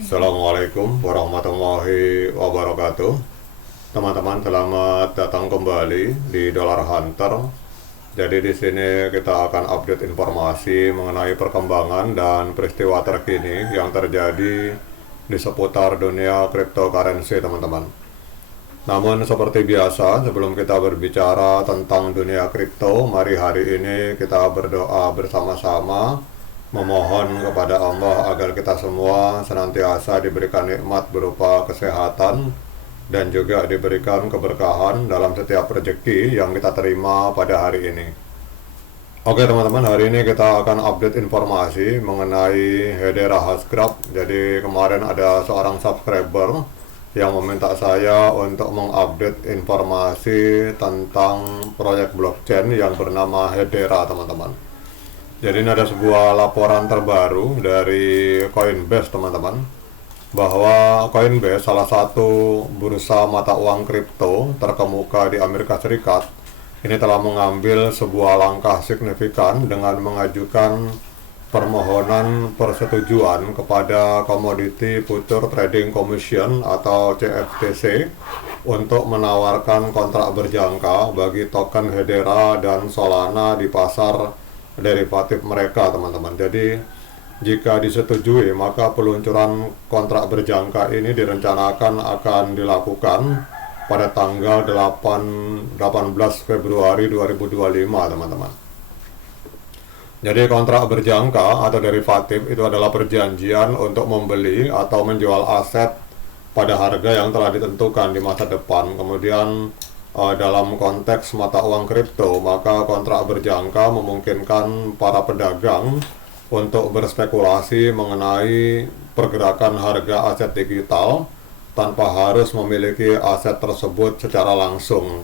Assalamualaikum warahmatullahi wabarakatuh. Teman-teman, selamat datang kembali di Dollar Hunter. Jadi di sini kita akan update informasi mengenai perkembangan dan peristiwa terkini yang terjadi di seputar dunia cryptocurrency, teman-teman. Namun seperti biasa, sebelum kita berbicara tentang dunia kripto, mari hari ini kita berdoa bersama-sama, memohon kepada Allah agar kita semua senantiasa diberikan nikmat berupa kesehatan dan juga diberikan keberkahan dalam setiap rezeki yang kita terima pada hari ini. Oke teman-teman, hari ini kita akan update informasi mengenai Hedera Hashgraph. Jadi kemarin ada seorang subscriber yang meminta saya untuk mengupdate informasi tentang proyek blockchain yang bernama Hedera, teman-teman. Jadi ini ada sebuah laporan terbaru dari Coinbase, teman-teman, bahwa Coinbase, salah satu bursa mata uang kripto terkemuka di Amerika Serikat, ini telah mengambil sebuah langkah signifikan dengan mengajukan permohonan persetujuan kepada Commodity Future Trading Commission atau CFTC untuk menawarkan kontrak berjangka bagi token Hedera dan Solana di pasar derivatif mereka, teman-teman. Jadi jika disetujui, maka peluncuran kontrak berjangka ini direncanakan akan dilakukan pada tanggal 18 Februari 2025, teman-teman. Jadi kontrak berjangka atau derivatif itu adalah perjanjian untuk membeli atau menjual aset pada harga yang telah ditentukan di masa depan. Kemudian dalam konteks mata uang kripto, maka kontrak berjangka memungkinkan para pedagang untuk berspekulasi mengenai pergerakan harga aset digital tanpa harus memiliki aset tersebut secara langsung.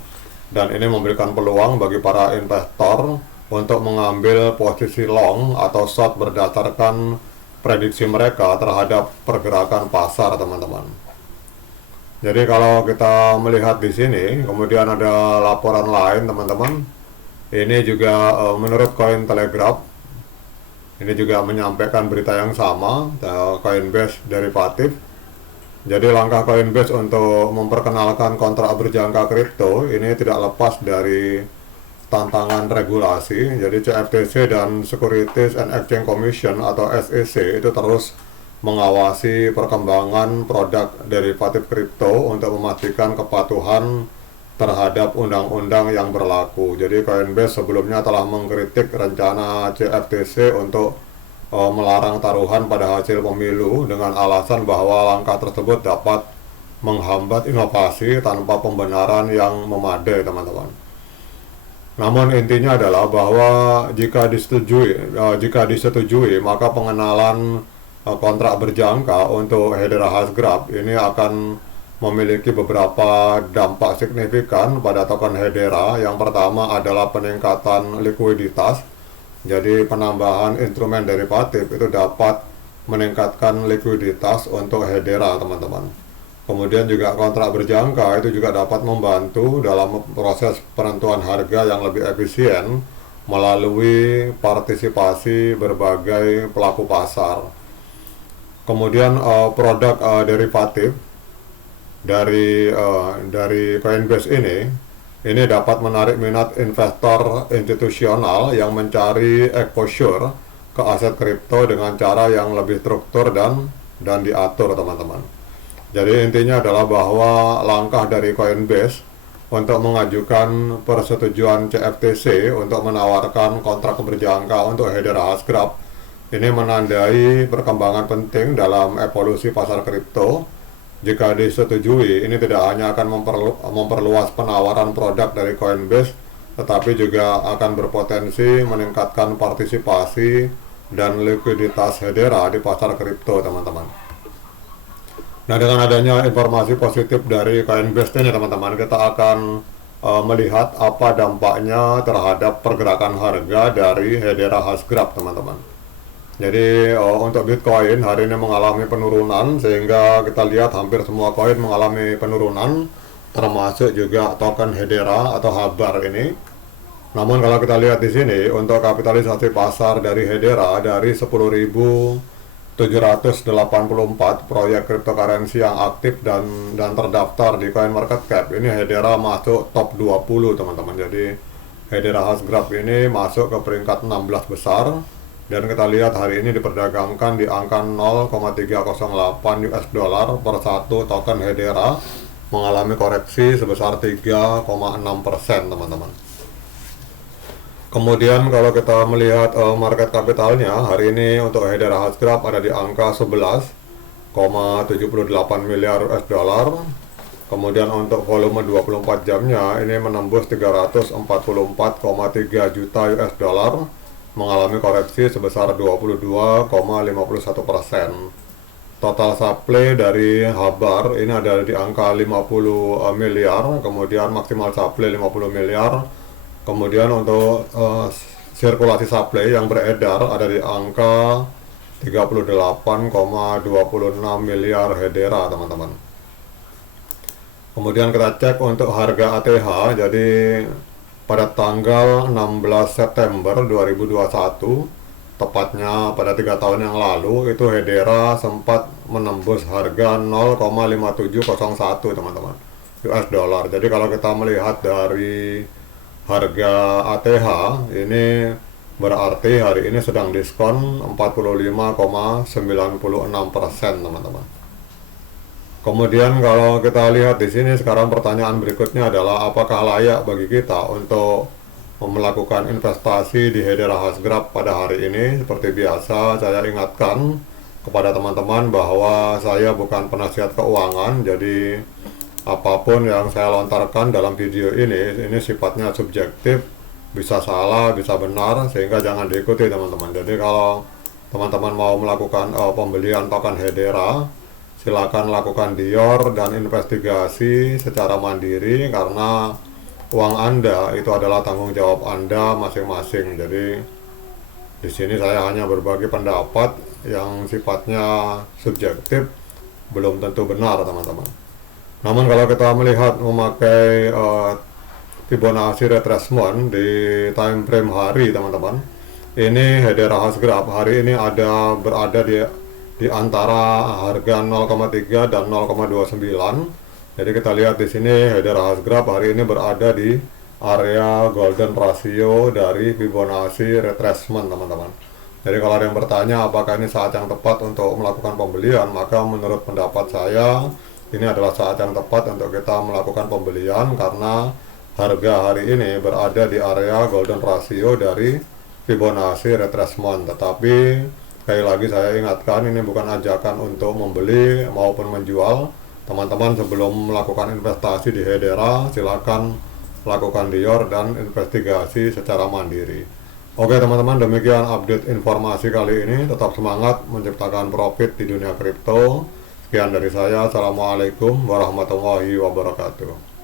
Dan ini memberikan peluang bagi para investor untuk mengambil posisi long atau short berdasarkan prediksi mereka terhadap pergerakan pasar, teman-teman. Jadi kalau kita melihat di sini, kemudian ada laporan lain, teman-teman. Ini juga menurut Cointelegraph, ini juga menyampaikan berita yang sama, Coinbase derivatif. Jadi langkah Coinbase untuk memperkenalkan kontrak berjangka kripto ini tidak lepas dari tantangan regulasi. Jadi CFTC dan Securities and Exchange Commission atau SEC itu terus mengawasi perkembangan produk derivatif kripto untuk memastikan kepatuhan terhadap undang-undang yang berlaku. Jadi Coinbase sebelumnya telah mengkritik rencana CFTC untuk melarang taruhan pada hasil pemilu dengan alasan bahwa langkah tersebut dapat menghambat inovasi tanpa pembenaran yang memadai, teman-teman. Namun intinya adalah bahwa jika disetujui, maka pengenalan kontrak berjangka untuk Hedera Hashgraph ini akan memiliki beberapa dampak signifikan pada token Hedera. Yang pertama adalah peningkatan likuiditas. Jadi penambahan instrumen derivatif itu dapat meningkatkan likuiditas untuk Hedera, teman-teman. Kemudian juga kontrak berjangka itu juga dapat membantu dalam proses penentuan harga yang lebih efisien melalui partisipasi berbagai pelaku pasar. Kemudian produk derivatif dari Coinbase ini dapat menarik minat investor institusional yang mencari exposure ke aset kripto dengan cara yang lebih struktur dan diatur, teman-teman. Jadi intinya adalah bahwa langkah dari Coinbase untuk mengajukan persetujuan CFTC untuk menawarkan kontrak berjangka untuk Hedera Hashgraph ini menandai perkembangan penting dalam evolusi pasar kripto. Jika disetujui, ini tidak hanya akan memperluas penawaran produk dari Coinbase, tetapi juga akan berpotensi meningkatkan partisipasi dan likuiditas Hedera di pasar kripto, teman-teman. Nah, dengan adanya informasi positif dari Coinbase ini, teman-teman, kita akan melihat apa dampaknya terhadap pergerakan harga dari Hedera Hashgraph, teman-teman. Jadi untuk Bitcoin hari ini mengalami penurunan, sehingga kita lihat hampir semua koin mengalami penurunan, termasuk juga token Hedera atau Habar ini. Namun kalau kita lihat di sini, untuk kapitalisasi pasar dari Hedera dari 10.000 784 proyek cryptocurrency yang aktif dan terdaftar di CoinMarketCap. Ini Hedera masuk top 20 teman-teman. Jadi Hedera Hashgraph ini masuk ke peringkat 16 besar, dan kita lihat hari ini diperdagangkan di angka 0,308 US dollar per satu token Hedera, mengalami koreksi sebesar 3,6% teman-teman. Kemudian kalau kita melihat market capitalnya hari ini untuk Hedera Hashgraph ada di angka 11,78 miliar US dollar. Kemudian untuk volume 24 jamnya ini menembus 344,3 juta US dollar, mengalami koreksi sebesar 22,51%. Total supply dari Habar ini ada di angka 50 miliar, kemudian maksimal supply 50 miliar. Kemudian untuk sirkulasi supply yang beredar ada di angka 38,26 miliar Hedera teman-teman. Kemudian kita cek untuk harga ATH. Jadi pada tanggal 16 September 2021, tepatnya pada 3 tahun yang lalu, itu Hedera sempat menembus harga 0,5701 teman-teman US dollar. Jadi kalau kita melihat dari harga ATH ini berarti hari ini sedang diskon 45,96% teman-teman. Kemudian kalau kita lihat di sini sekarang pertanyaan berikutnya adalah apakah layak bagi kita untuk melakukan investasi di Hedera Hashgraph pada hari ini. Seperti biasa saya ingatkan kepada teman-teman bahwa saya bukan penasihat keuangan, jadi apapun yang saya lontarkan dalam video ini sifatnya subjektif, bisa salah, bisa benar, sehingga jangan diikuti teman-teman. Jadi kalau teman-teman mau melakukan pembelian token Hedera, silakan lakukan dior dan investigasi secara mandiri, karena uang Anda itu adalah tanggung jawab Anda masing-masing. Jadi di sini saya hanya berbagi pendapat yang sifatnya subjektif, belum tentu benar teman-teman. Namun kalau kita melihat memakai Fibonacci retracement di time frame hari teman-teman, ini Hedera Hashgraph hari ini berada di antara harga 0,3 dan 0,29. Jadi kita lihat di sini Hedera Hashgraph hari ini berada di area golden ratio dari Fibonacci retracement teman-teman. Jadi kalau ada yang bertanya apakah ini saat yang tepat untuk melakukan pembelian, maka menurut pendapat saya ini adalah saat yang tepat untuk kita melakukan pembelian, karena harga hari ini berada di area golden ratio dari Fibonacci retracement. Tetapi sekali lagi saya ingatkan, ini bukan ajakan untuk membeli maupun menjual. Teman-teman sebelum melakukan investasi di Hedera, silakan lakukan dior dan investigasi secara mandiri. Oke teman-teman, demikian update informasi kali ini. Tetap semangat menciptakan profit di dunia kripto. Sekian dari saya. Assalamualaikum warahmatullahi wabarakatuh.